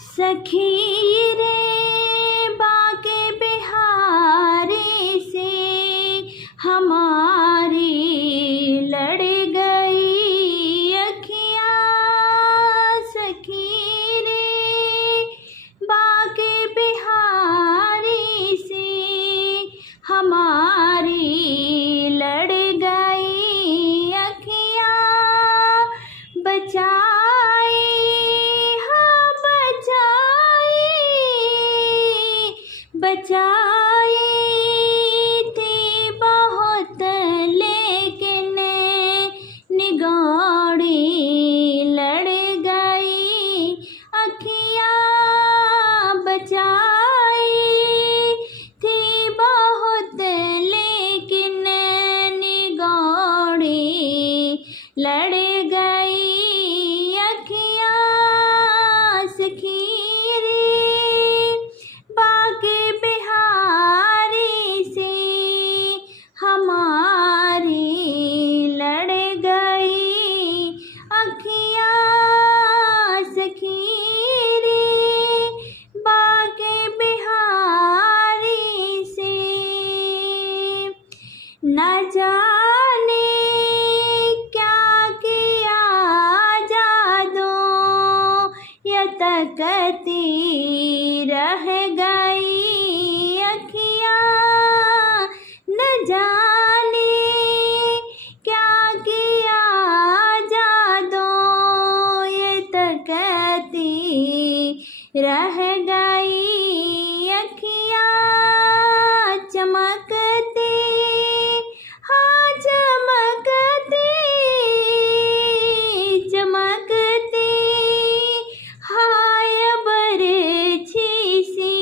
सखी रे बाके बिहारी से हमारी लड़ गई अखियाँ। सखी रे बाके बिहारी से हमारी लड़ गई अखियाँ। बचाई हाँ बचाई थी बहुत लेकिन निगौड़ी लड़ गई अखियाँ। बचाई थी बहुत लेकिन निगौड़ी लड़ गई अखियाँ। सखी रे बाके बिहारी से हमारी लड़ गई अखियाँ। सखी रे बाके बिहारी से न जाने क्या किया जादू या तकती रह गई अखियाँ। न जाने क्या किया जादू ये तकती रह गई अखियाँ। चमकती हाँ चमकती चमकती हाय बरछी सी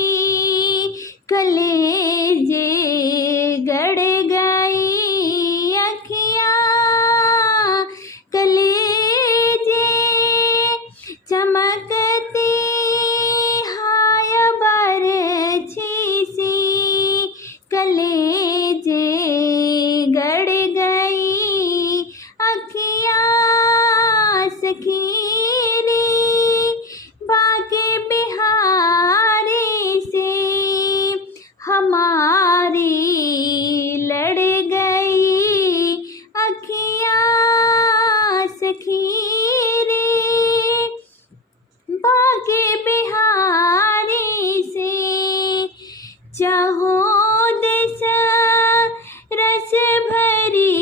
कलेजे गड़ गई अखियाँ। कलेजे चमकती हाय बरछी सी कलेजे गड़ गई अखियाँ। सखी रे बाके बिहारी से हमारी लड़ गई अखियाँ। सखी रे बाके बिहारी से चाहो दिस रस भरी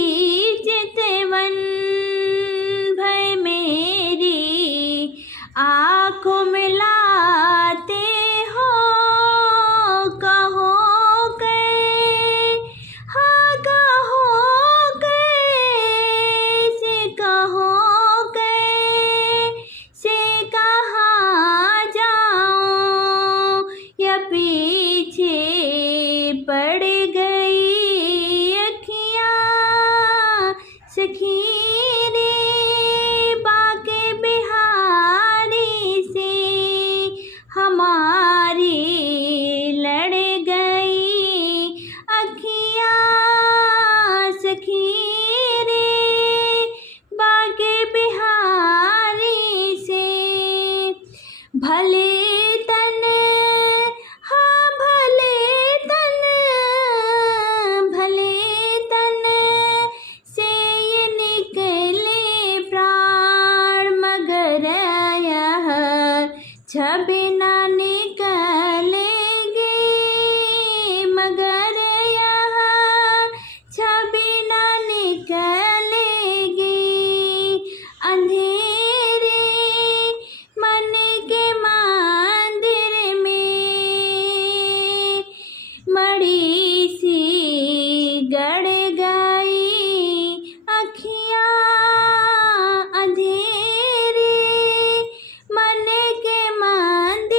चितवन भय मेरी आँखों मिलाते हो। कहो हाँ कहो से कहो से कहाँ जाऊँ या पीछे पड़ गई अखियाँ। सखी रे बाके बिहारी से हमारी लड़ गई अखियाँ। सखी रे बाके बिहारी से भले तन हाँ भले तन से ये निकले प्राण मगर यह छवि न निकलेगी। मगर यह छवि न निकलेगी। अंधेरे मन के मंदिर में मड़ी सी गड़ गई अखियाँ। अंधेरे मन के मंदिर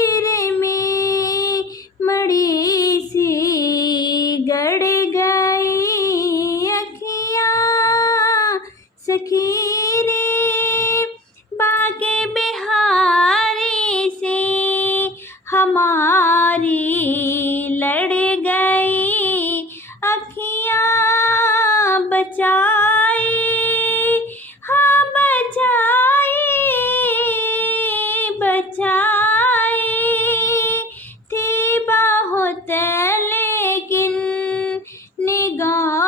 गाँव